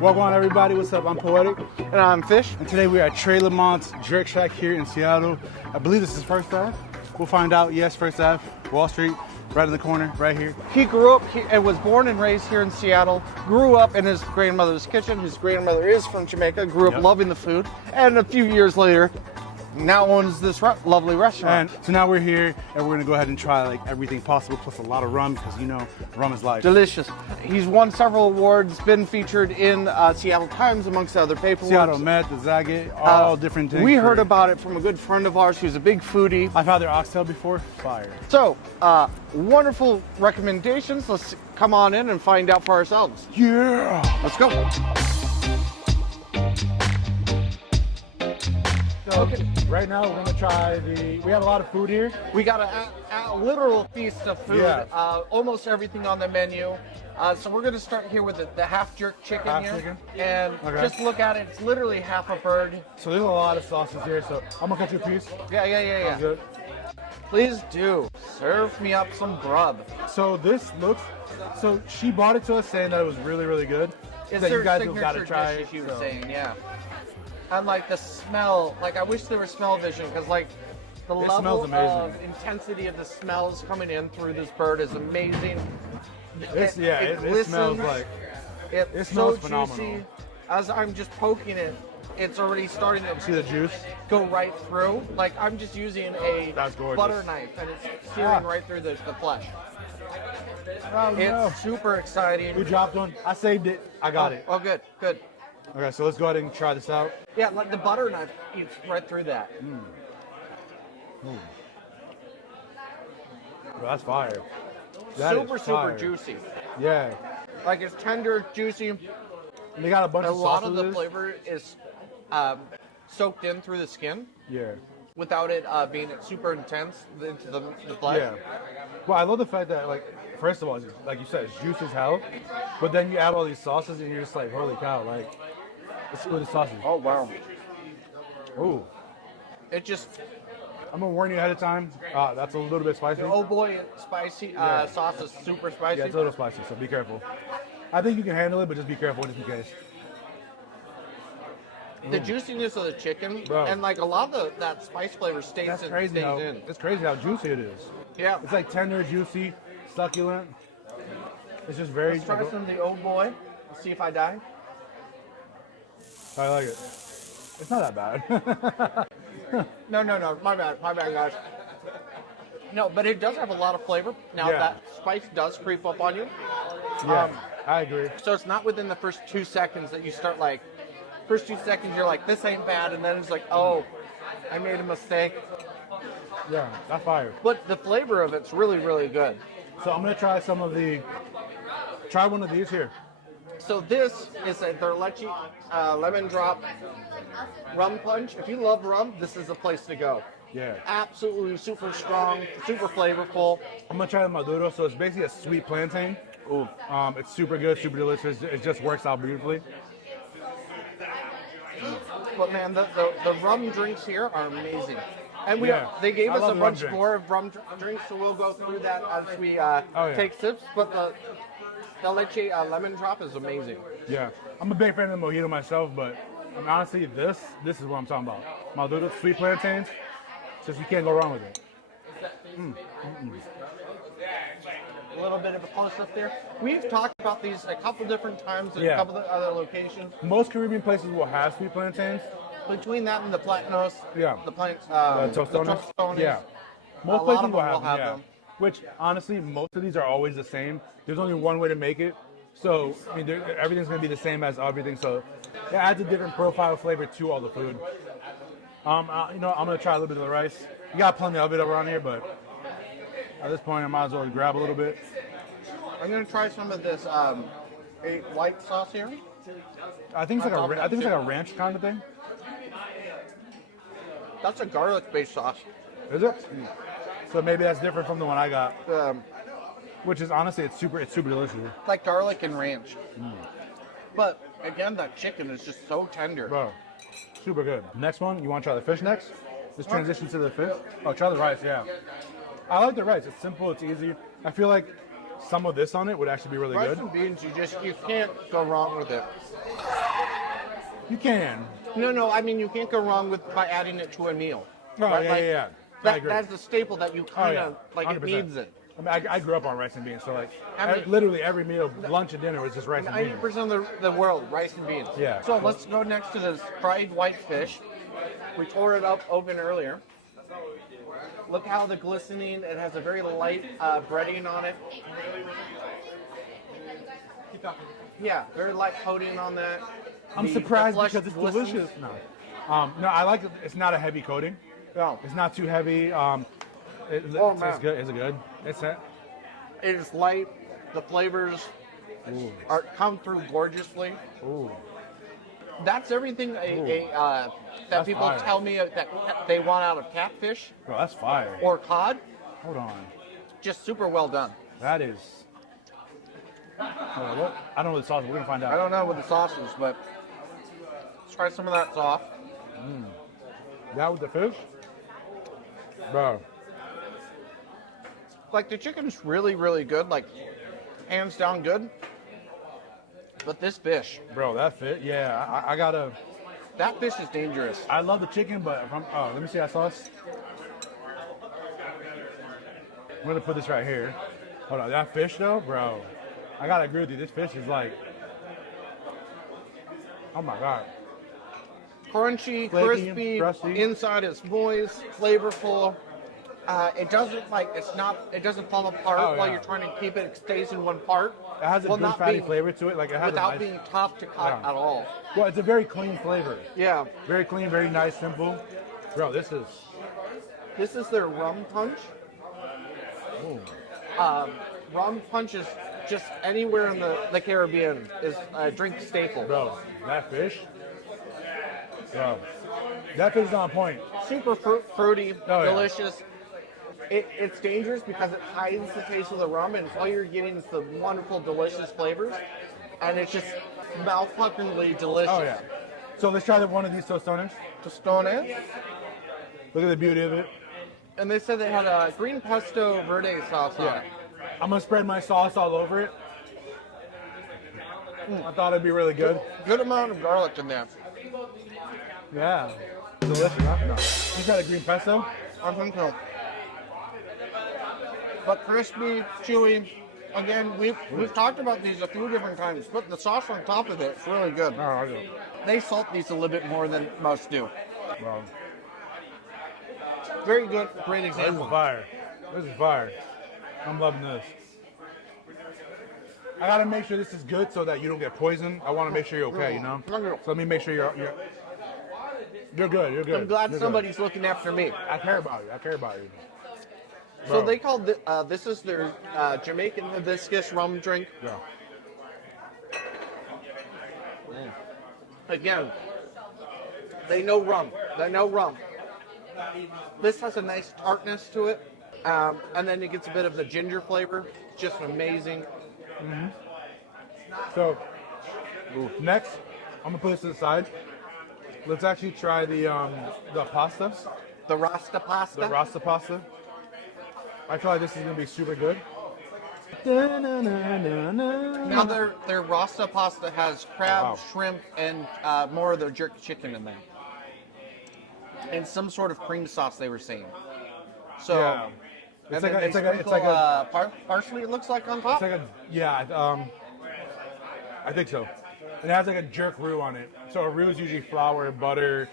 Welcome on, everybody. What's up? I'm Poetic. And I'm Fish. And today we're at Trey Lamont's Jerk Shack here in Seattle. I believe this is First Ave. We'll find out. Yes, First Ave, Wall Street, right in the corner, right here. He grew up and was born and raised here in Seattle. Grew up in his grandmother's kitchen. His grandmother is from Jamaica. Grew up loving the food. And a few years later, now owns this lovely restaurant. And so now we're here, and we're gonna go ahead and try like everything possible, plus a lot of rum, because you know, rum is life. Delicious. He's won several awards, been featured in Seattle Times, amongst other paperwork. Seattle Met, the Zagat, all different things. We heard about it from a good friend of ours who's a big foodie. I've had their oxtail before. Fire. So, wonderful recommendations. Let's come on in and find out for ourselves. Yeah. Let's go. So, right now we're gonna try we have a lot of food here. We got a literal feast of food. Yeah. Almost everything on the menu. So we're gonna start here with the half jerk chicken Half here. chicken. And just look at it. It's literally half a bird. So there's a lot of sauces here. So I'm gonna cut you a piece. Yeah. Sounds good. Please do. Serve me up some grub. So this looks. So she brought it to us saying that it was really, really good. It's that their you guys have got to signature try dish, it. she was so. saying, yeah. And like the smell, like I wish there was smell vision, because like the It level smells amazing. of intensity of the smells coming in through this bird is amazing. It smells like. It's smells so phenomenal. juicy. As I'm just poking it, it's already starting to See the juice? go right through. Like I'm just using a That's gorgeous. butter knife, and it's searing right through the flesh. Oh, no. It's super exciting. We dropped one. I saved it. I got it. Oh, good. Okay, so let's go ahead and try this out. Yeah, like the butter knife eats right through that. Bro, that's fire. That is Super fire. juicy. Yeah. Like it's tender, juicy. And they got a bunch A of lot sauces. of the flavor is soaked in through the skin Yeah. without it being super intense into the flesh. Yeah. Well, I love the fact that, like, first of all, like you said, it's juice as hell. But then you add all these sauces and you're just like, holy cow, like, let's go with the sauces. Oh wow. Ooh. It just I'm gonna warn you ahead of time. That's a little bit spicy. oh boy, spicy sauce is super spicy. Yeah, it's a little spicy, so be careful. I think you can handle it, but just be careful just in case. The juiciness of the chicken Bro. and like a lot of that spice flavor stays That's in. crazy. Stays How, in. it's crazy how juicy it is. Yeah. It's like tender, juicy, succulent. It's just very. Let's try some of the oh boy. See if I die. I like it. It's not that bad. No. My bad, guys. No, but it does have a lot of flavor. Now Yeah. that spice does creep up on you. Yeah, I agree. So it's not within the first 2 seconds that you start like. First 2 seconds you're like, this ain't bad, and then it's like, oh, I made a mistake. Yeah, that's fire. But the flavor of it's really, really good. So I'm gonna try some of the. Try one of these here. So this is their leche lemon drop rum punch. If you love rum, this is the place to go. Yeah. Absolutely super strong, super flavorful. I'm gonna try the Maduro. So it's basically a sweet plantain. Ooh. It's super good, super delicious. It just works out beautifully. But man, the rum drinks here are amazing. And they gave I us a love rum bunch drinks. more of rum drinks, so we'll go through that as we take sips. But the leche lemon drop is amazing. Yeah, I'm a big fan of the mojito myself, but honestly, this is what I'm talking about. Maduro sweet plantains, just you can't go wrong with it. A little bit of a close-up there. We've talked about these a couple different times at a couple of other locations. Most Caribbean places will have sweet plantains. Between that and the platanos, Yeah. the Tostones. tostones, Yeah. Most a lot places of will them have will them, have yeah. them. Which, honestly, most of these are always the same. There's only one way to make it. So, I mean, everything's going to be the same as everything. So, it adds a different profile flavor to all the food. I'm going to try a little bit of the rice. You got plenty of it around here, but at this point, I might as well grab a little bit. I'm going to try some of this white sauce here. I think it's like a ranch kind of thing. That's a garlic-based sauce. Is it? So maybe that's different from the one I got, Um, which is honestly it's super delicious. like garlic and ranch. But again, that chicken is just so tender. Bro, super good. Next one, you want to try the fish next? Let's transition to the fish. Oh, try the rice, yeah. I like the rice. It's simple. It's easy. I feel like some of this on it would actually be really Rice good. and beans, you can't go wrong with it. You can. No, I mean you can't go wrong with by adding it to a meal. Oh, right? yeah. I That, agree. that's the staple that you kind of, yeah. like 100%. it needs it. I mean, I grew up on rice and beans, so like I mean- literally every meal, lunch and dinner was just rice and beans. 90% of the world, rice and beans. Yeah. So let's go next to this fried white fish. We tore it up open earlier. Look how the glistening, it has a very light breading on it. Yeah, very light coating on that. I'm The surprised flesh because it's glistens. delicious. No, I like it. It's not a heavy coating. No, It's not too heavy. It's man. good. Is it good? It's it. it is light. The flavors come through gorgeously. Ooh. That's everything that That's people fire. tell me that they want out of catfish Bro, that's fire. or cod. Hold on. Just super well done. That is. Hold on, what? I don't know the sauce. We're gonna find I out. don't know what the sauce is, but let's try some of that sauce. That with the fish, bro. Like the chicken's really, really good, like hands down good. But this fish, Bro, that fish. Yeah, I gotta. that fish is dangerous. I love the chicken, but if I'm, let me see that sauce. I'm gonna put this right here. Hold on, that fish though, bro. I gotta agree with you. This fish is like, oh my god. Crunchy, Flaky, crispy, crusty. inside it's moist, flavorful. It doesn't it doesn't fall apart Oh, while yeah. you're trying to keep it stays in one part. It has a While good not fatty being- flavor to it. Like it has Without a nice, being tough to cut Yeah. at all. Well, it's a very clean flavor. Yeah. Very clean, very nice, simple. Bro, this is. This is their rum punch. Ooh. Rum punch is just anywhere in the Caribbean is a drink staple. Bro, that fish. Bro, that fish is on point. Super fruity, Oh, yeah. delicious. It's dangerous because it hides the taste of the rum, and all you're getting is the wonderful, delicious flavors, and it's just mouth-fuckingly delicious. Oh yeah. So let's try one of these tostones. Tostones, Look at the beauty of it. and they said they had a green pesto verde sauce on Yeah. it. I'm gonna spread my sauce all over it. I thought it'd be really good. Good amount of garlic in there. Yeah. Delicious, huh? No. You got a green pesto? I think so. But crispy, chewy. Again, we've talked about these a few different times, but the sauce on top of it is really good. Oh, I do. They salt these a little bit more than most do. Bro, Very good, great this is example. fire. This is fire. I'm loving this. I gotta make sure this is good so that you don't get poisoned. I want to make sure you're okay, you know. So let me make sure you're good. You're good. I'm glad You're good. somebody's looking after me. I care about you. I care about you. So Bro. they called this is their Jamaican hibiscus rum drink. Yeah. Again, they know rum. They know rum. This has a nice tartness to it, and then it gets a bit of the ginger flavor. Just amazing. So next, I'm gonna put this to the side. Let's actually try the pasta, The Rasta pasta. the rasta pasta. I feel like this is gonna be super good. Now their Rasta pasta has crab, Wow. shrimp, and more of their jerk chicken in there, and some sort of cream sauce they were saying. So, Yeah. and It's then like they it's like a, sprinkle, parsley. It looks like on top. it's like a yeah. I think so. And it has like a jerk roux on it. So a roux is usually flour, butter,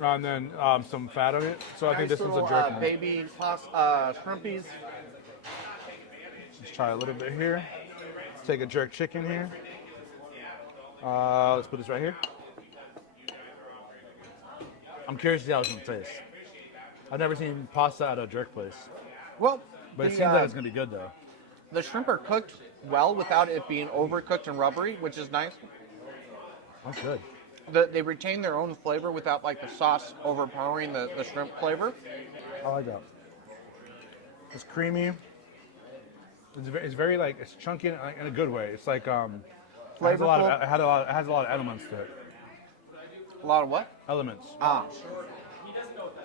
and then some fat on it. So I think this one's a jerk one. baby shrimpies. Let's try a little bit here. Take a jerk chicken here. Let's put this right here. I'm curious to see how it's gonna taste. I've never seen pasta at a jerk place, Well, but it the, seems like it's gonna be good though. the shrimp are cooked well without it being overcooked and rubbery, which is nice. That's good. They retain their own flavor without like the sauce overpowering the shrimp flavor. I like that. It's creamy. It's very like it's chunky in a good way. It's like it has a lot of Flavorful. it has a lot of elements to it. A lot of what? Elements. Ah.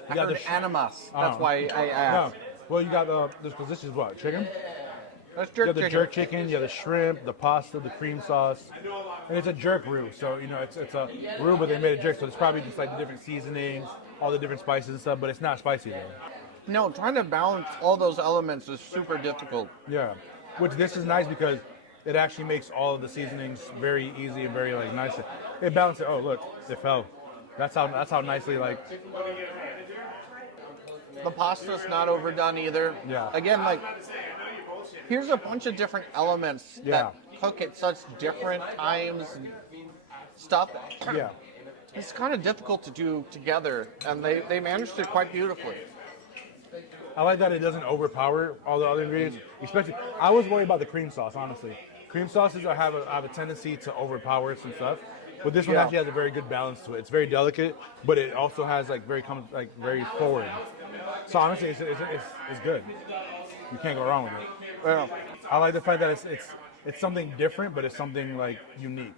I got heard the sh- animas. That's Oh. why I asked. No, Well, you got because this is what, chicken? That's You jerk have the chicken. jerk chicken, you have the shrimp, the pasta, the cream sauce, and it's a jerk roux. So it's a roux, but they made a jerk. So it's probably just like the different seasonings, all the different spices and stuff. But it's not spicy though. No, trying to balance all those elements is super difficult. Yeah, which this is nice because it actually makes all of the seasonings very easy and very like nice. It balances. Oh look, it fell. That's how nicely like. The pasta's not overdone either. Yeah. Again, like, here's a bunch of different elements Yeah. that cook at such different times and stuff. Yeah. It's kind of difficult to do together, and they managed it quite beautifully. I like that it doesn't overpower all the other ingredients. Especially, I was worried about the cream sauce. Honestly, cream sauces have a tendency to overpower some stuff, but this one Yeah. actually has a very good balance to it. It's very delicate, but it also has like very forward. So honestly, it's good. You can't go wrong with it. Yeah. I like the fact that it's something different, but it's something like unique.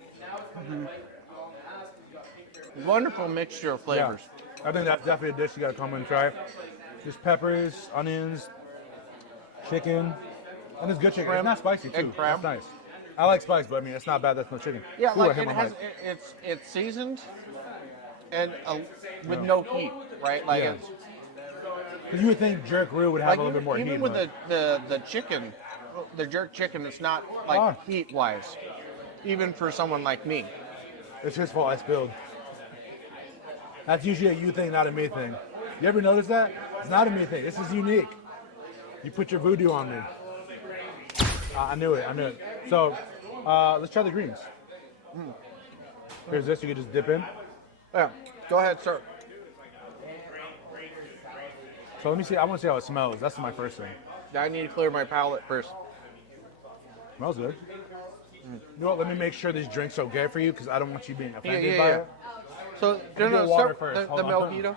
Wonderful mixture of flavors. I think that's definitely a dish you gotta come and try. Just peppers, onions, chicken, and it's good chicken. It's not spicy too. Egg crab. That's nice. I like spice, but I mean it's not bad. That's no chicken. Yeah, Ooh, I like hit it my has, mic. it's seasoned and with no heat, right? Like Yeah. it's Because you would think jerk roux would have like a little bit more even heat. with but- the chicken, the jerk chicken, it's not like Ah. heat wise, even for someone like me. It's his fault I spilled. That's usually a you thing, not a me thing. You ever notice that? It's not a me thing. This is unique. You put your voodoo on me. I knew it. So, let's try the greens. Here's this. You can just dip in. Yeah, go ahead, sir. So let me see. I want to see how it smells. That's my first thing. I need to clear my palate first. Smells good. You know what? Let me make sure these drinks are okay for you because I don't want you being offended Yeah. by it. So do no, water start first. the Hold on. mojito.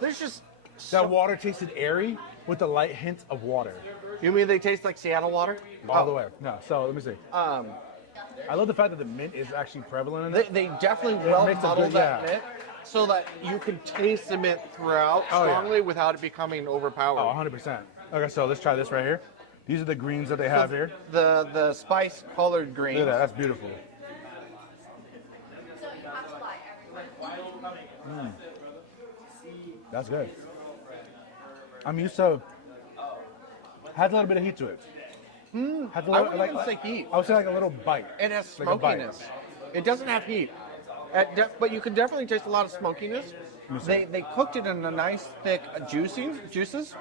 There's just That water tasted airy with a light hint of water. You mean they taste like Seattle water? All the way. No. So let me see. Um, I love the fact that the mint is actually prevalent in it. they definitely well makes a muddle good- that yeah. mint so that you can taste the mint throughout Oh, yeah. strongly without it becoming overpowering. Oh, 100%. Okay, so let's try this right here. These are the greens that they have here. The spice colored green. Look at that. That's beautiful. That's good. I'm used to. Has a little bit of heat to it. Has a I little, wouldn't even say heat. I would say like a little bite. It has Like a bite. smokiness. It doesn't have heat. But you can definitely taste a lot of smokiness. me see. They cooked it in a nice thick juices.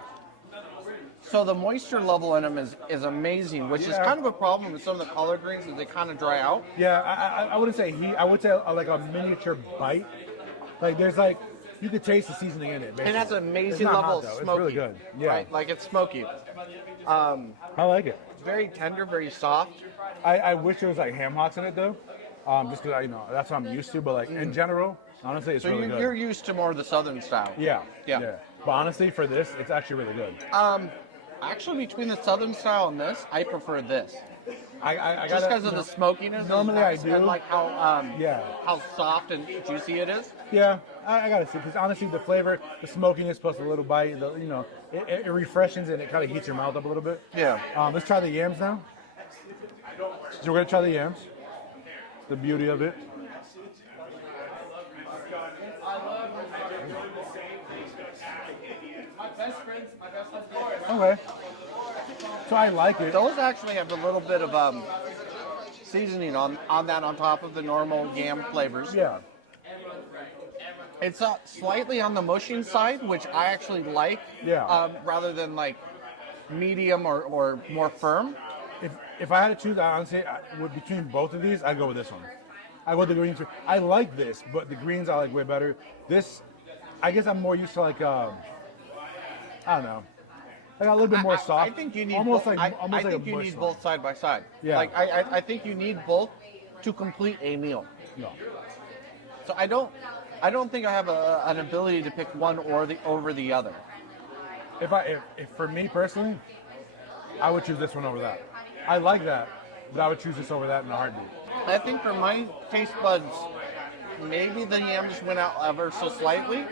So the moisture level in them is amazing, which is Yeah. kind of a problem with some of the collard greens that they kind of dry out. Yeah, I wouldn't say heat. I would say like a miniature bite. Like there's like you could taste the seasoning in it. It has an It's amazing not level hot, of though. smoky. It's really good. Yeah, Right? Like it's smoky. I like it. Very tender, very soft. I wish there was like ham hocks in it though, just because that's what I'm used to. But like in general, honestly, it's So really good. you're used to more of the southern style. Yeah, Yeah. But honestly, for this, it's actually really good. Actually, between the southern style and this, I prefer this. I Just gotta- because of the smokiness. Normally is nice, I do. And like how Yeah. how soft and juicy it is. Yeah, I gotta see because honestly, the flavor, the smokiness plus a little bite, it refreshes and it kind of heats your mouth up a little bit. Yeah. Let's try the yams now. So we're gonna try the yams. The beauty of it. Okay. So I like it. Those actually have a little bit of seasoning on top of the normal yam flavors. Yeah. It's slightly on the mushing side, which I actually like. Yeah. Rather than like medium or more firm. If I had to choose, honestly, between both of these, I'd go with this one. I go with the greens. I like this, but the greens I like way better. This, I guess I'm more used to like, I don't know, like a little bit more soft. I think you need almost both. like almost I like think a you bush need one. both side by side. Yeah. Like I think you need both to complete a meal. No. So I don't think I have an ability to pick one over the other. If for me personally, I would choose this one over that. I like that, but I would choose this over that in a heartbeat. I think for my taste buds, maybe the yams went out ever so slightly,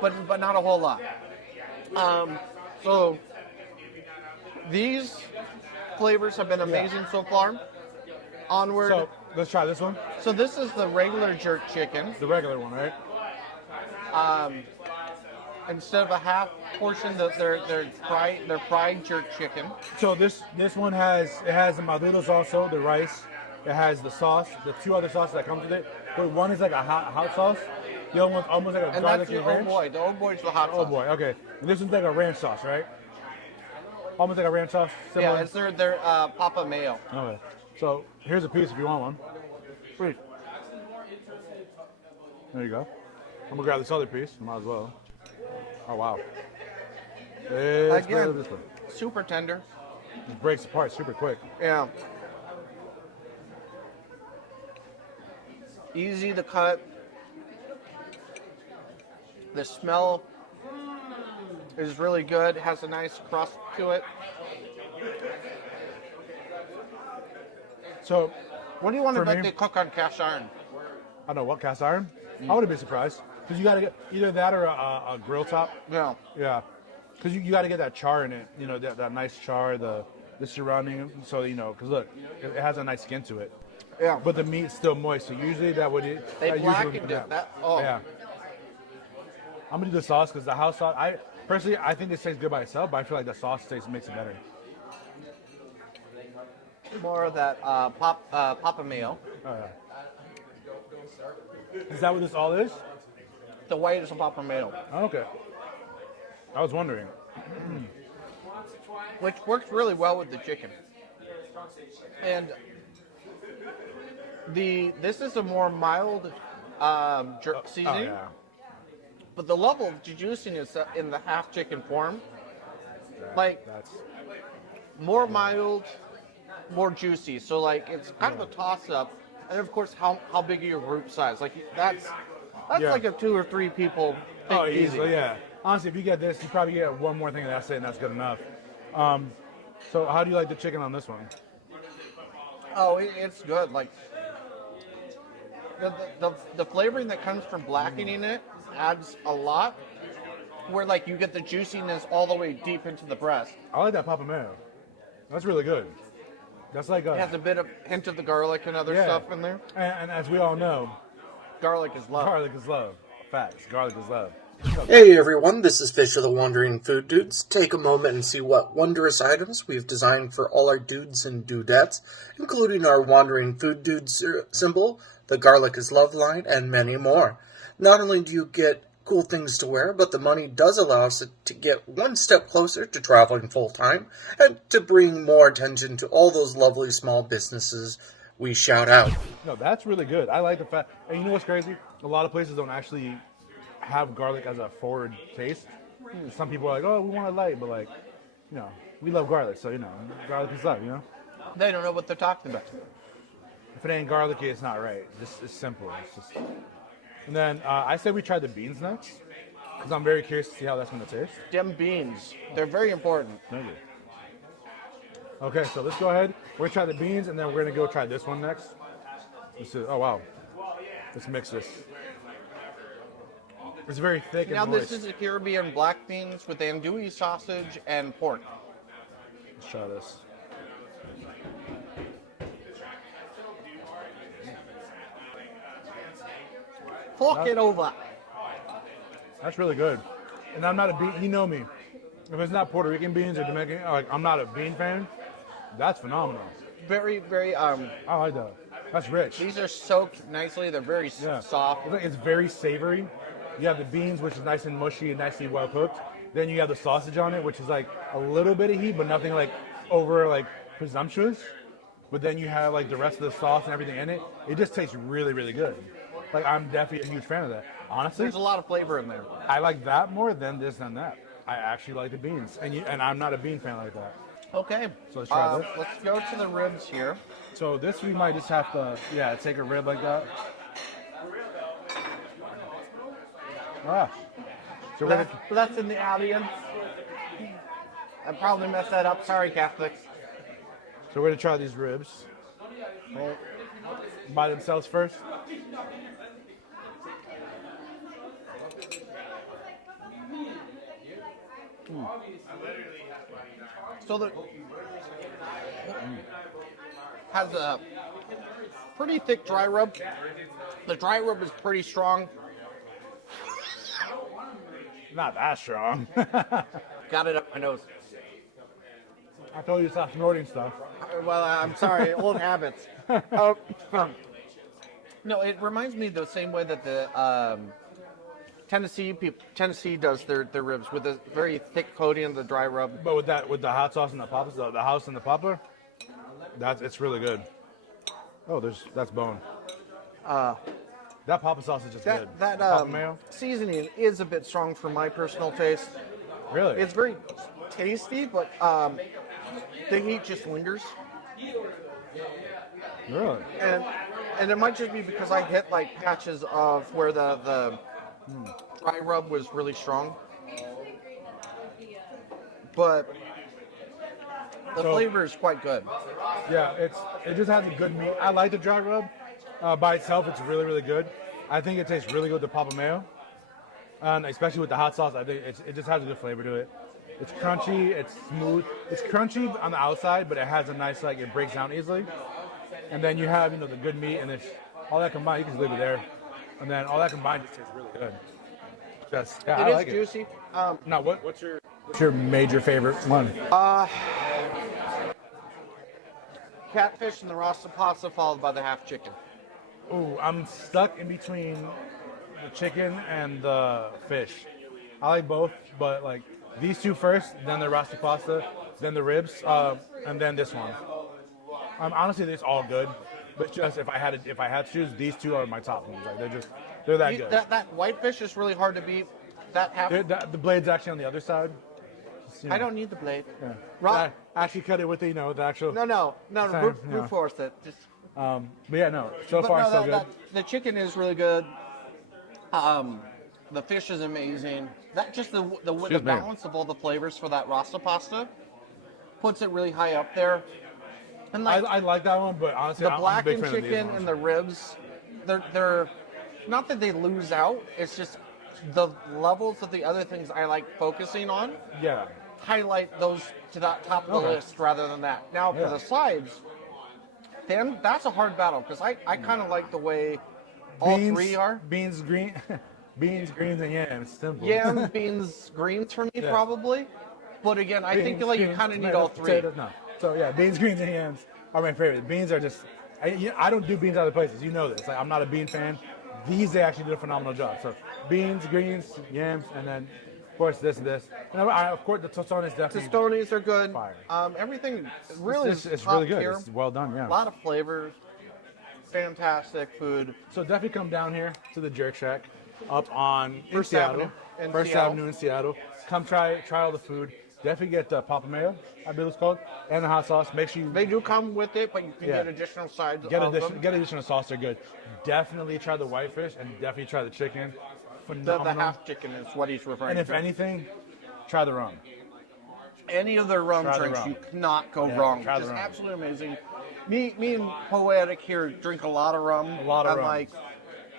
but not a whole lot. So these flavors have been amazing so far. Onward. So let's try this one. So this is the regular jerk chicken. The regular one, right? Instead of a half portion, they're fried jerk chicken. So this one has the maduros also, the rice. It has the sauce, the two other sauces that comes with it. But one is like a hot sauce. The other one's almost like a And garlic that's the ranch. oh boy. The oh boy is the hot sauce. Oh boy, okay. And this one's like a ranch sauce, right? Almost like a ranch sauce. Similar. Yeah, it's their Papa Mayo. Okay. So here's a piece if you want one. Sweet. There you go. I'm gonna grab this other piece. Might as well. Oh wow. It's Again, this one. super tender. It breaks apart super quick. Yeah. Easy to cut. The smell is really good. It has a nice crust to it. So What do you want to For bet me- they cook on cast iron? I don't know what cast iron. I wouldn't be surprised because you gotta get either that or a grill top. Yeah. Yeah, because you got to get that char in it. You know that nice char, the surrounding. So because look, it has a nice skin to it. Yeah. But the meat's still moist. So usually that would They that usually would blackened be it. Oh. Yeah. I'm gonna do the sauce because the house sauce. I personally think this tastes good by itself, but I feel like the sauce taste makes it better. More of that Papa Mayo. Oh, yeah. Is that what this all is? The white is a Papa Mayo, Oh, okay. I was wondering. which works really well with the chicken. And this is a more mild jerk seasoning, Oh yeah. but the level of juiciness in the half chicken form, like That's more mild, more juicy. So like it's kind of a toss up. And of course, how big are your group size? Like that's Yeah. like a 2 or 3 people. Think easy. easily, yeah. Honestly, if you get this, you probably get one more thing, and that's it, and that's good enough. So how do you like the chicken on this one? Oh, it's good. Like the flavoring that comes from blackening it adds a lot. Where like you get the juiciness all the way deep into the breast. I like that Papa Mayo. That's really good. That's like It has a bit of hint of the garlic and other stuff in there. And as we all know, Garlic is love. garlic is love. Facts. Garlic is love. Hey everyone, this is Fish of the Wandering Food Dudes. Take a moment and see what wondrous items we've designed for all our dudes and dudettes, including our Wandering Food Dudes symbol, the Garlic is Love line, and many more. Not only do you get cool things to wear, but the money does allow us to get one step closer to traveling full-time and to bring more attention to all those lovely small businesses we shout out. No, that's really good. I like the fact. And you know what's crazy? A lot of places don't actually have garlic as a forward taste. Some people are like, oh, we want it light, but like, we love garlic, so garlic is love. They don't know what they're talking about. If it ain't garlicky, it's not right. It's simple. It's just. And then I said we try the beans next because I'm very curious to see how that's going to taste. Them beans, they're very important. Thank you. Okay, so let's go ahead. We're gonna try the beans, and then we're gonna go try this one next. Oh wow, let's mix this. It's very thick and Now moist. this is the Caribbean black beans with andouille sausage and pork. Let's try this. Fork it over. That's really good. And I'm not a bean. You know me. If it's not Puerto Rican beans or Jamaican, I'm not a bean fan. That's phenomenal. Very, very. I like that. That's rich. These are soaked nicely. They're very soft. It's very savory. You have the beans, which is nice and mushy and nicely well cooked. Then you have the sausage on it, which is like a little bit of heat, but nothing like over like presumptuous. But then you have like the rest of the sauce and everything in it. It just tastes really, really good. Like I'm definitely a huge fan of that. Honestly, There's a lot of flavor in there. I like that more than this than that. I actually like the beans, and I'm not a bean fan like that. Okay. So let's try this. Let's go to the ribs here. So this we might just have to, take a rib like that. So we're gonna, That's in the audience. I probably messed that up. Sorry, Catholics. so we're gonna try these ribs by themselves first. So the has a pretty thick dry rub. The dry rub is pretty strong. Not that strong. Got it up my nose. I told you to stop snorting stuff. Well, I'm sorry, old habits. No, it reminds me the same way that the Tennessee does their ribs with a very thick coating of the dry rub. But with the hot sauce and the papas, the house and the papa, it's really good. Oh, that's bone. That papa sauce is just good. That Papa mayo. seasoning is a bit strong for my personal taste. Really? It's very tasty, but the heat just lingers. Really? And it might just be because I hit like patches of where the dry rub was really strong. But the flavor is quite good. Yeah, it just has a good meat. I like the dry rub. By itself, it's really, really good. I think it tastes really good with the papa mayo. And especially with the hot sauce, I think it just has a good flavor to it. It's crunchy, it's smooth. It's crunchy on the outside, but it has a nice, it breaks down easily. And then you have, the good meat, and it's all that combined, you can just leave it there. And then all that combined just tastes really good. I like It is juicy. Now, what's your major favorite one? Catfish and the Rasta pasta followed by the half chicken. Ooh, I'm stuck in between the chicken and the fish. I like both, but these two first, then the rasta pasta, then the ribs, and then this one. Honestly, it's all good, but just if I had to choose, these two are my top ones. They're that good. That white fish is really hard to beat. That half. The blade's actually on the other side. I don't need the blade. Yeah. I actually cut it with the actual. No. Brute force it. Just. But yeah, no. So far, so good. The chicken is really good. The fish is amazing. That just the balance of all the flavors for that rasta pasta puts it really high up there. And I like that one, but honestly, the I'm a big blackened fan of these chicken ones. and the ribs, they're not that they lose out. It's just the levels of the other things I like focusing on. Yeah. Highlight those to that top of the list rather than that. Now for the sides, then that's a hard battle because I kind of like the way all three are. Beans, greens, and yams. Simple. Yam, beans, greens for me probably. But again, I think you kind of need all three. Potatoes, no. So yeah, beans, greens, and yams are my favorite. Beans are just, I don't do beans other places. You know this. I'm not a bean fan. These, they actually did a phenomenal job. So beans, greens, yams, and then of course this and this. And of course the tostones definitely. Tostones are good. Fire. Everything really it's is really good. tier. It's well done. Yeah. A lot of flavors. Fantastic food. So definitely come down here to the Jerk Shack up on First Seattle. Avenue in First Seattle. Avenue in Seattle. Come try all the food. Definitely get Papa Mayo, I believe it's called, and the hot sauce. Make sure you They do come with it, but you can get additional sides. get additional sauce. They're good. Definitely try the whitefish and definitely try the chicken. Phenomenal. The half chicken is what he's referring And if to. anything, try the rum. Any of their rum Try the drinks, rum. you cannot go wrong. try the It's rum. absolutely amazing. Me and Poetic here drink a lot of rum. A lot of rum. Like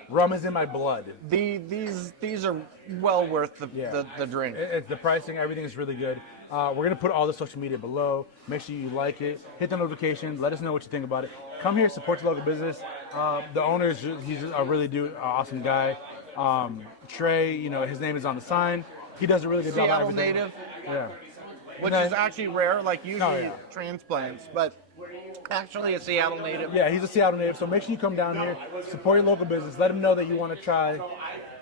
Rum is in my blood. these are well worth the drink. The pricing, everything is really good. We're going to put all the social media below. Make sure you like it. Hit the notifications. Let us know what you think about it. Come here, support your local business. The owner, he's a really awesome guy. Trey, his name is on the sign. He does a really good job. Seattle on everything. native, Yeah. which is actually rare. Like usually yeah. transplants, but actually a Seattle native. Yeah, he's a Seattle native, so make sure you come down here, support your local business. Let him know that you want to try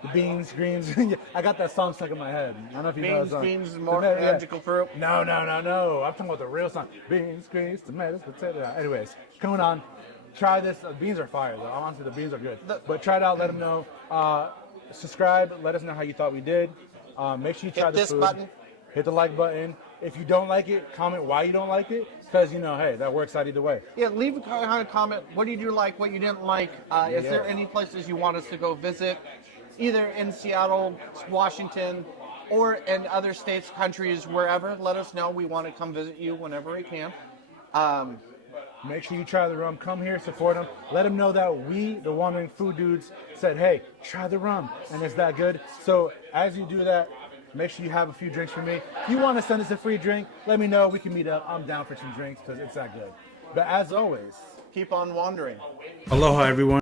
the beans, greens. I got that song stuck in my head. I don't know if you know that song. Beans, more magical fruit. No. I'm talking about the real song. Beans, greens, tomatoes, potatoes. Anyways, coming on. Try this. Beans are fire, though. Honestly, the beans are good. But try it out. Let them know. Subscribe. Let us know how you thought we did. Make sure you try Hit the this food. button. Hit the like button. If you don't like it, comment why you don't like it. Because, hey, that works out either way. Yeah, leave a kind of comment. What did you like? What you didn't like? Is there any places you want us to go visit? Either in Seattle, Washington, or in other states, countries, wherever. Let us know. We want to come visit you whenever we can. Make sure you try the rum. Come here, support them. Let them know that we, the Wandering Food Dudes, said, hey, try the rum. And it's that good. So as you do that, Make sure you have a few drinks for me. If you want to send us a free drink, let me know. We can meet up. I'm down for some drinks because it's that good. But as always, Keep on wandering. aloha, everyone.